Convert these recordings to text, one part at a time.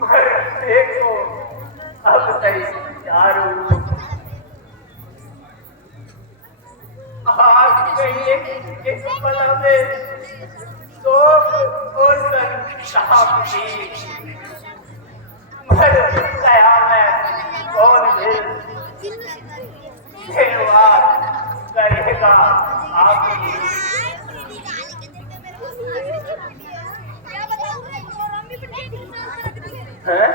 पर देखो अब सही चारों आज कहीं एक पल में शोक और संताप की मर गया मैं कौन सेवा करेगा आपकी है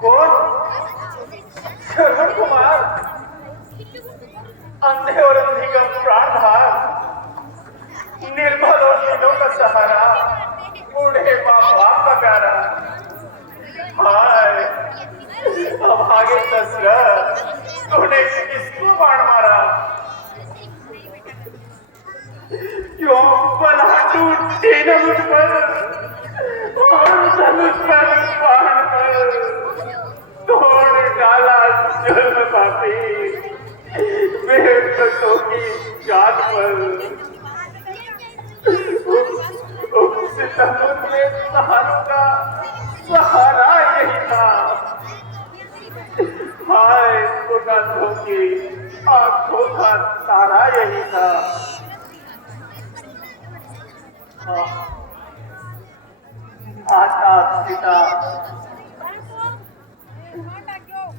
कौन श्रवण कुमार अंधे और अंधी का प्राणहार निर्बल और दिनों का सहारा बूढ़े बाप का प्यारा हाय अब आगे दशरथ तूने किसको बाण मारा क्यों बला टूटे न मुझ पर और धनुष पर बाण पर तोड़ डाला जल पापी मेरे बच्चों की जान पर उस समुद्र में सहारों का सहारा यही था हाय गुनाहों की आंखों का तारा यही था माता पिता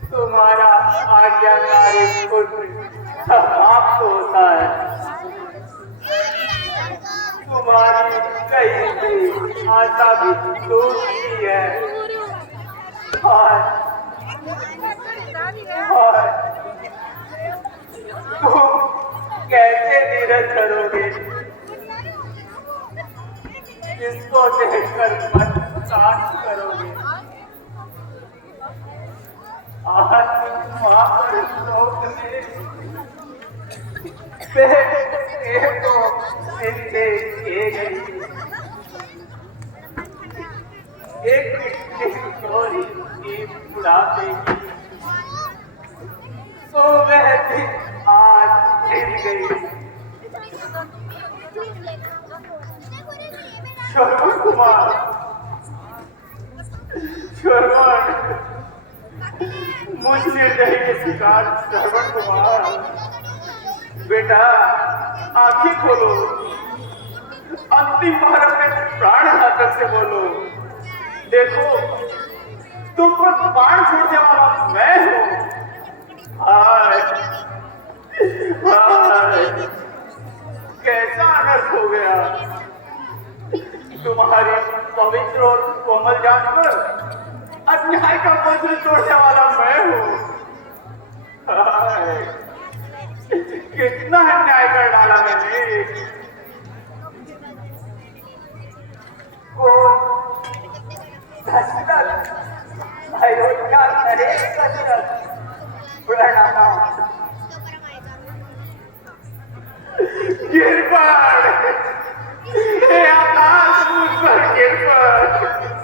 तुम्हारा आज्ञाकारी पुत्र समाप्त होता है तुम्हारी कहीं भी आशा भी टूटती है और तुम कैसे धीरज करोगे इसको देखकर मन शांत करोगे आज मां लोक में तो इनसे एक चोरी की उड़ा देगी तो वह दिन आज गिर गई श्रवण कुमार श्रवण मुझ निर्दयी के शिकार श्रवण कुमार बेटा आंखें खोलो अंतिम बार अपने प्राण हाथ से बोलो देखो तुम पर बाण छोड़ने वाला मैं हूं हाय हाय कैसा अनर्थ हो गया तुम्हारी पवित्र और कोमल जान पर अन्याय का वज्र तोड़ने वाला मैं हूं कितना अन्याय कर डाला मैंने अयोध्या नरेश दशरथ प्रणाम गिरपड़ हे आकाश मुझ पर गिरपड़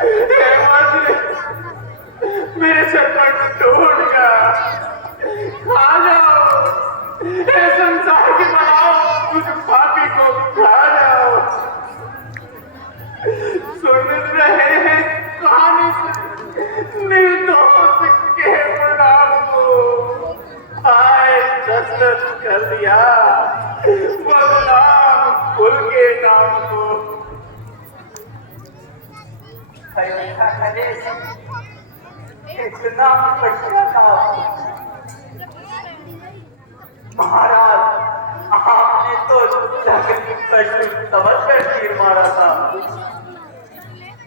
हे वज्र मेरे सर पर टूट गया खा जाओ हे संसार के बनाओ तुझ पापी को खा जाओ सुन रहे हैं कहानी निर्दोष के प्रणाम को आए दशरथ कर दिया बदनाम कुल के नाम को अयोध्या नरेश इतना बढ़िया था महाराज आपने तो जगत कष्ट समझकर तीर मारा था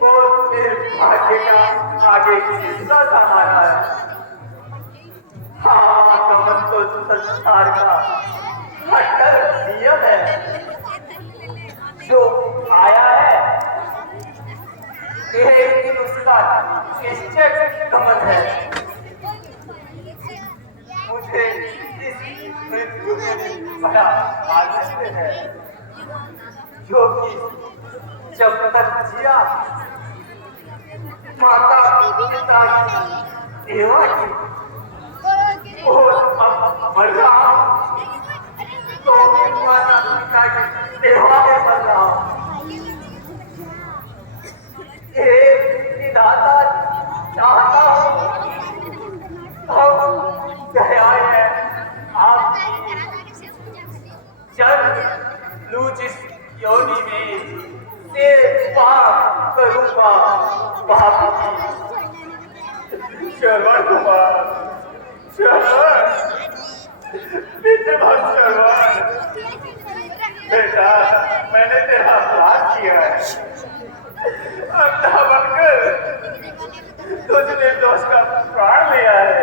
और फिर भाग्य का आगे किसका था हमारा हाँ कमन तो संसार का अटल नियम है जो आया है एक दिन उसका निश्चय गमन है मुझे इस मृत्यु में बड़ा आनंद है जो कि जब तक जिया माता पिता की सेवा की और अब मर रहा तो मेरी माता पिता की सेवा में बन रहा तू जिस योनि में से पाप करूंगा पाप की। श्रवण कुमार, श्रवण, विद्यमान श्रवण, बेटा मैंने तेरा अपराध किया है। अंधा बनकर तुझने दोस्त का प्राण लिया है।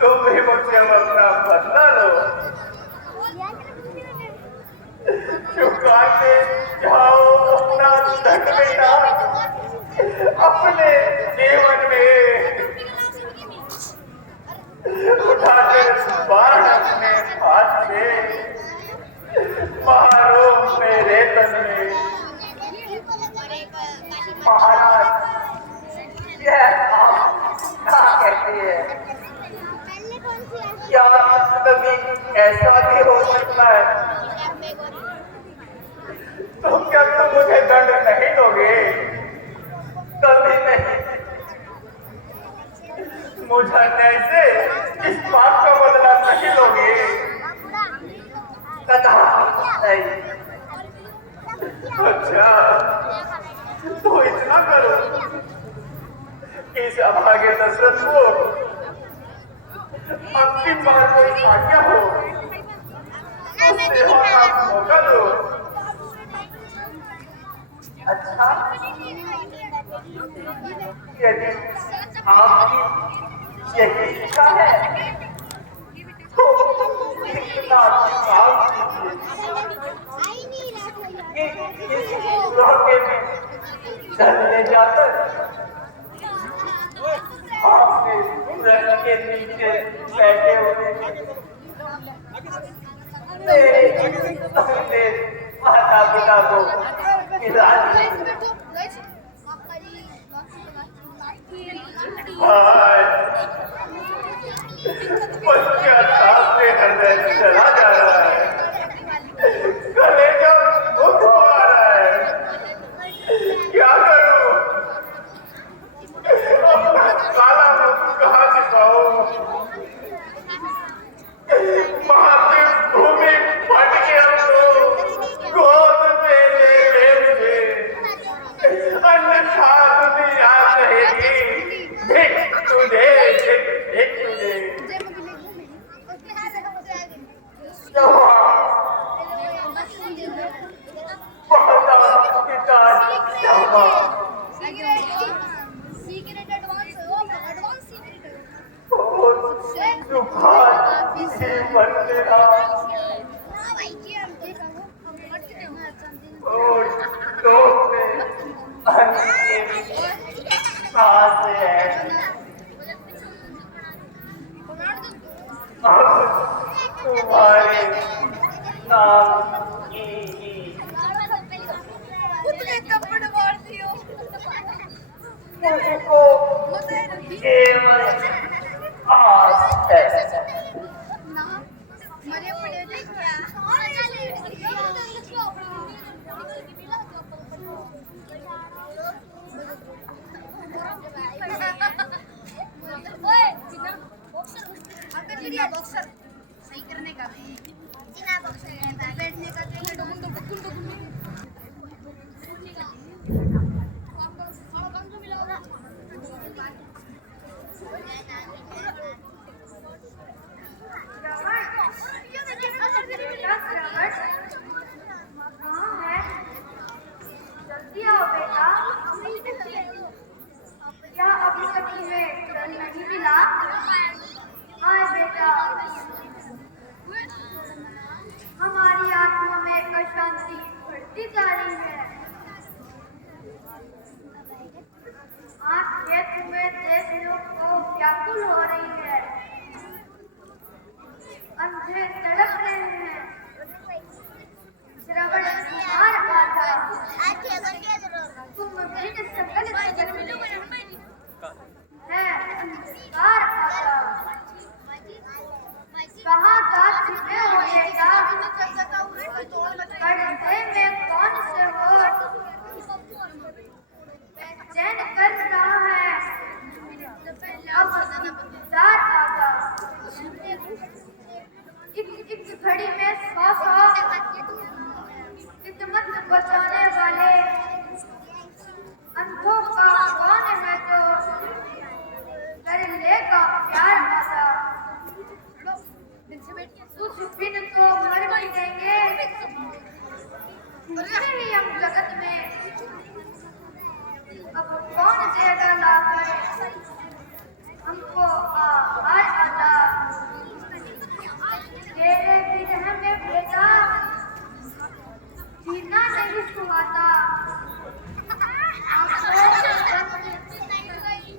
तुम भी मुझसे अपना बदला लो। चुकाते जाओ अपना दंड बेटा अपने जीवन में। उठाकर बाण अपने हाथ से मारो मेरे तन में। महाराज यह आप क्या कहते हैं? क्या कभी ऐसा भी हो सकता है? तुम क्या तुम मुझे दंड नहीं दोगे? कभी नहीं। मुझे कैसे इस बात का बदला नहीं लोगे? कदापि नहीं। अच्छा तो इतना करो कि इस अभागे दशरथ को अंतिम बार कोई आज्ञा हो तो सेवा का मौका दो। अच्छा यदि आपकी यही इच्छा है तो इतना काम कीजिए। इस लौटे में चलने जाकर आपने रथ के नीचे बैठे हुए मेरे माता पिता को विदा हृदय चला जा रहा है। कलेजा मुख आ रहा है। क्या करूं? अपना काला मुख कहाँ छिपाऊं? भूमि फट गया तो गोद में ले मुझे, अन्यथा दुनिया कहेगी धिक तुझे, धिक तुझे। तुम्हारे नाम की थप्पड़ मारती हो मुझको केवल आस है। ना मरे पड़े थे क्या? बॉक्सर सही करने का बॉक्सर बैठने का जल्दी आओ बेटा। क्या अभी तक तुम्हें जल नहीं मिला? हाँ बेटा, हमारी आत्मा में अशांति बढ़ती जा रही है। आंखें तुम्हें देखने को व्याकुल हो रही है। अंधे तड़प रहे हैं। श्रवण कुमार आजा, तुम मृत सकल है अंधकार आजा। कहाँ जा छिपे हो बेटा? पर्दे में कौन से हो? अब कौन देगा लाकर हमको आहार आता। तेरे विरह में बेटा जीना नहीं सुहाता।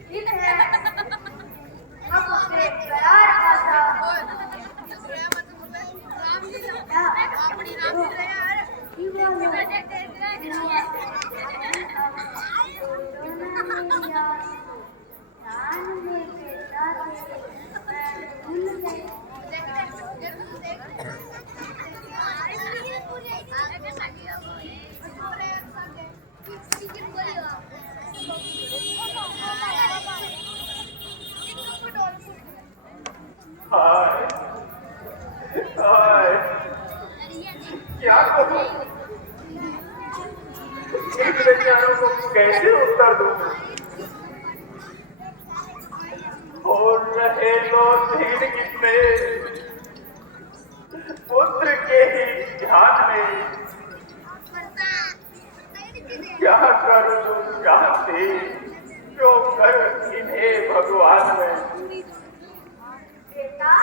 दिन है अब बेकरार आशा। हाय हाय क्या करूं, इन बेचारों को कैसे उत्तर दूं। और रहे लो दिन कितने पुत्र के ही ध्यान में। क्या करूं चाहते जो कर इन्हें भगवान में। बेटा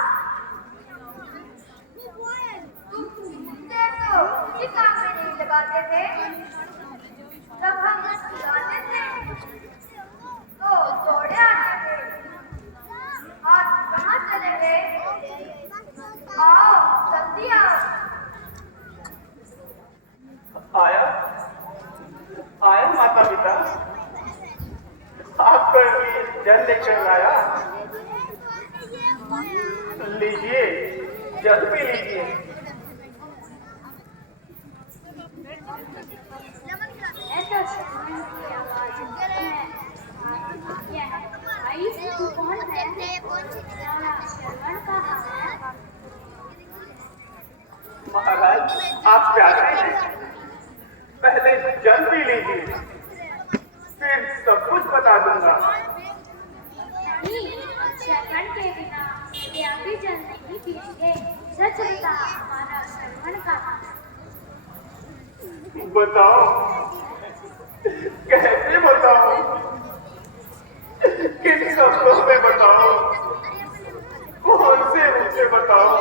मुझे तो किसी काम में नहीं लगाते थे। जब हम खिलाते थे तो दौड़े आते थे। आज कहाँ चले गए? आओ जल्दी आओ। आया आया माता पिता, आपका भी जल लेकर लाया। लीजिए जल भी लीजिए। ऐसा श्रवण की आवाज है। भाई तू कौन है? मेरा श्रवण कहाँ है? महाराज आप प्यासे हैं, पहले जल पी लीजिए, फिर सब कुछ बता दूंगा। नहीं, श्रवण के बिना ये अभी जल नहीं पिएंगे। सच बता हमारा श्रवण कहाँ है? बताओ कैसे बताओ, किन शब्दों में बताओ, कौन से रूप से बताओ।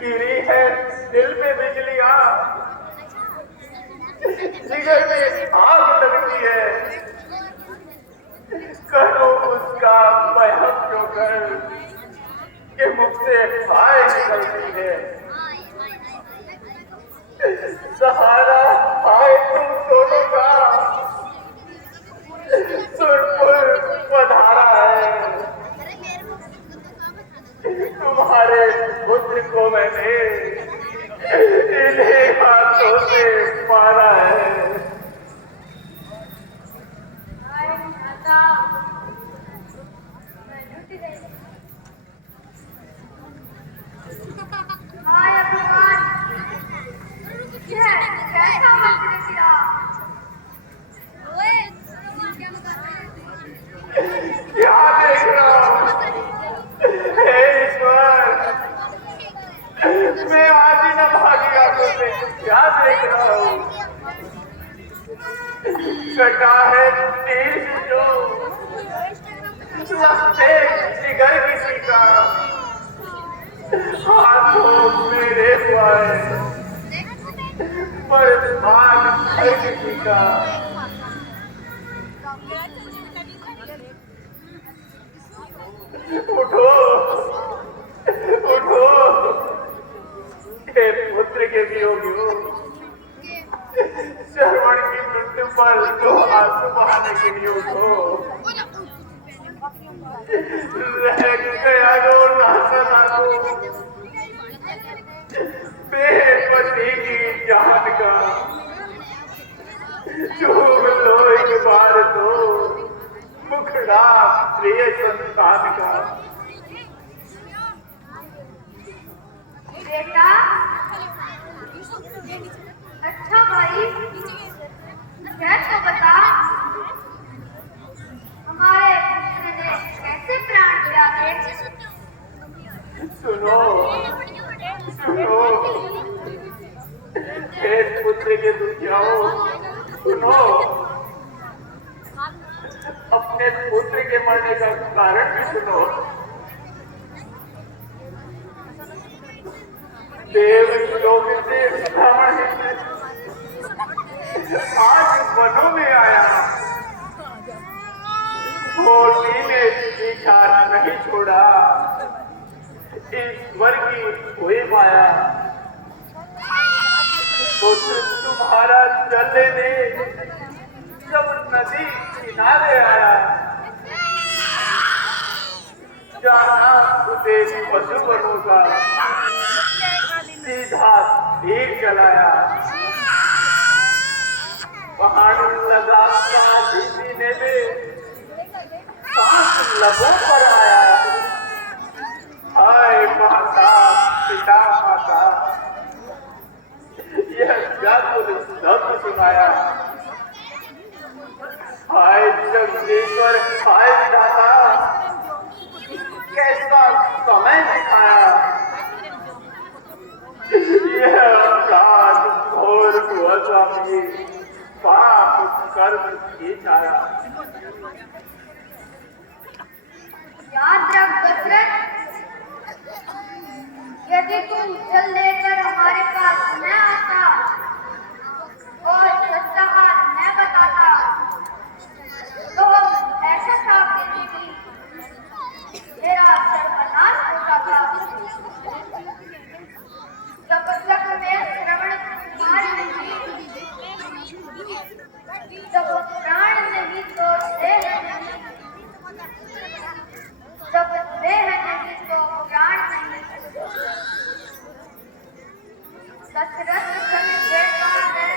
गिरी है दिल में बिजलियां, जिगर में आग लगती है। करो उसका बयान जो कर के मुख से हाय निकलती है। सहारा हाय तुम दोनों का सुरपुर पधारा है। तुम्हारे पुत्र को मैंने इन्हीं हाथों से मारा है। हाय माता, मैं लुट गई। हाय भगवान, यह कैसा मंत्र किया? क्या देख रहा हूँ? हे ईश्वर, मैं आज ही न भागी आंखों से क्या देख रहा हूँ? कटा है तीर जो लहते जिगर किसी का, हाथों मेरे हुआ है पर भाग हर किसी का। उठो उठो, हे पुत्र के वियोगियों, श्रवण की मृत्यु पर दो आंसू बहाने के लिए उठो। रह गया जो नाता नातो बेपति की जान का, चूम लो एक बार तो मुखड़ा प्रिय संतान का। बेटा अच्छा भाई, कैसे बता हमारे पुत्र ने कैसे प्राण त्यागे? सुनो सुनो, हे पुत्र के दुखियाओं, सुनो, अपने पुत्र के मरने का कारण भी सुनो। देव लोग से ब्राह्मण आज वनों में आया, होली ने पीछा नहीं छोड़ा। ईश्वर की कोई माया, पुत्र तुम्हारा जल लेने जब नदी किनारे आया, जाना उसे पशु बनूंगा, सीधा तीर चलाया। पहाड़ लगा सीने में सांस लबों पर आया। हाय माता, पिता माता, यह क्या तुम शब्द सुनाया। हाय जगदीश्वर, हाय विधाता, कैसा समय दिखाया। यह अपराध घोर हुआ स्वामी, पाप कर्म की छाया। याद रख दशरथ, यदि तुम जल लेकर हमारे पास न आता और सच्चा हाल न बताता तो हम ऐसा श्राप देते कि मेरा सर्वनाश होता था। जब तक मैं श्रवण कुमार नहीं, जब प्राण नहीं तो देह नहीं, जब देह नहीं तो प्राण नहीं। दशरथ समझेगा मैं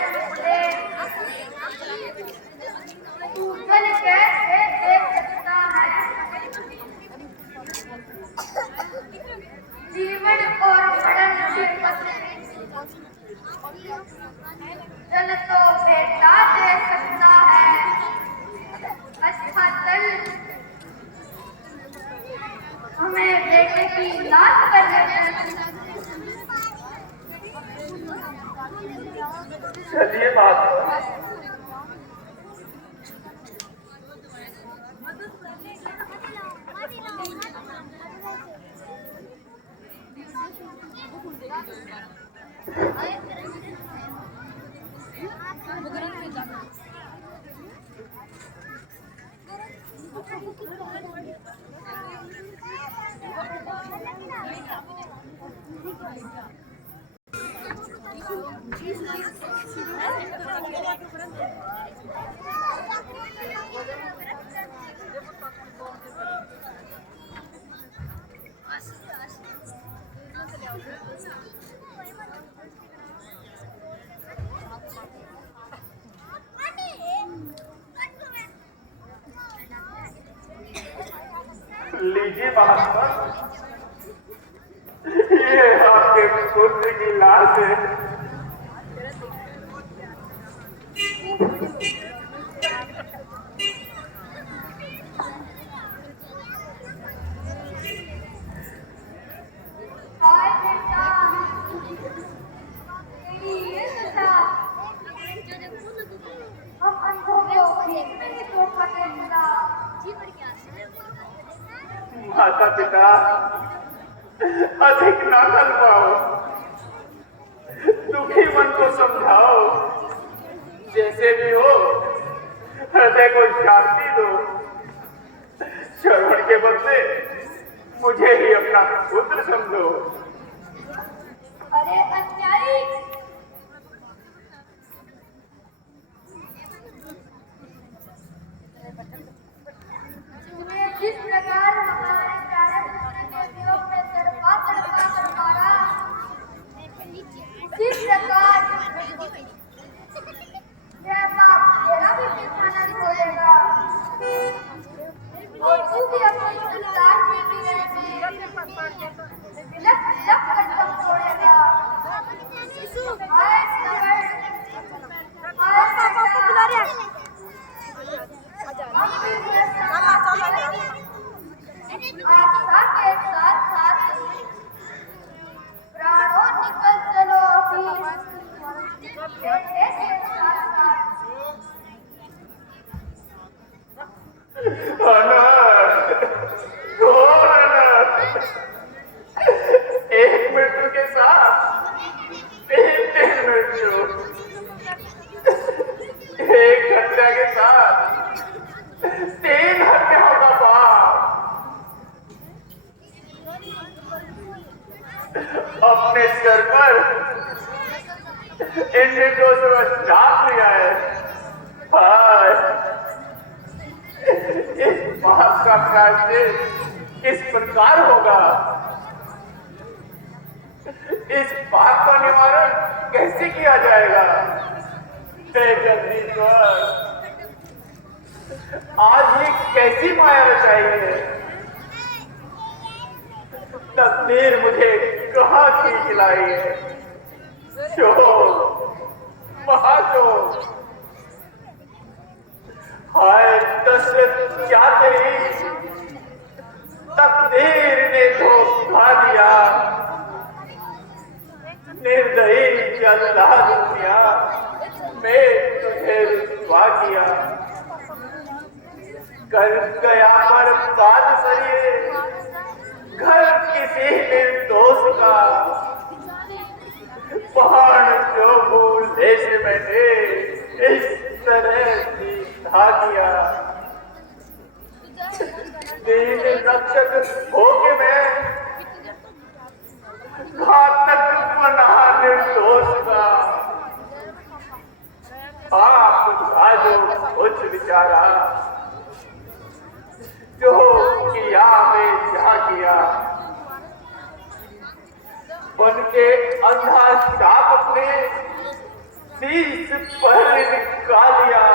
पूजन कैसे देख सकता है। जीवन और मरण के मध्य जल तो बेटा दे सकता है। अच्छा चल, हमें बेटे की लाश करने में। चलिए बात लीजिए महात्मा, ये आपके पुत्र की लाश है। हाय बेटा, तेरी ये सजा हम अंधों को ठीक नहीं धोखा दे मिला। माता पिता, अधिक ना कर पाओ, दुखी मन को समझाओ। जैसे भी हो, हृदय को शांति दो। श्रवण के बदले मुझे ही अपना पुत्र समझो। अरे अन्यायी, तुम्हें जिस प्रकार हमारे प्यारे पुत्र के वियोग में तड़पा तड़पा कर मारा, उसी प्रकार यह पाप तेरा भी पीछा न छोड़ेगा और तू भी अपनी संतान की विरह में विलप विलप कर दम छोड़ेगा। हाय श्रवण, हाय पापा को बुला रहे हैं। आस्था के साथ साथ प्राणों निकल चलो अभी, बेटे के साथ साथ सिर पर इन निर्दोषों का श्राप लिया है। हाय, इस पाप का प्रायश्चित किस प्रकार होगा? इस पाप का निवारण कैसे किया जाएगा? हे जगदीश्वर, आज ये कैसी माया रचाई है? तकदीर मुझे कहाँ खींच लाई है? चोर, महाचोर, हाय दशरथ, क्या तेरी तकदीर ने धोखा दिया। निर्दयी जल्लाद दुनिया मैं तुझे रुसवा किया। कर गया पर बाद सरिए घर किसी निर्दोष का। बाण जो भूले से मैंने इस तरह सीधा किया। दीन रक्षक होके मैं घातक बना निर्दोष का। आपका जो कुछ विचारा, जो किया मैं क्या किया, बन के अंधा शाप अपने शीश पर निकालिया।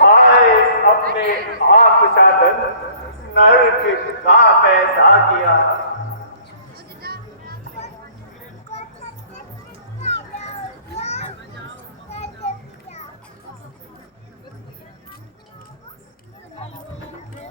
हाय, अपने आप साधन नरक का पैसा किया।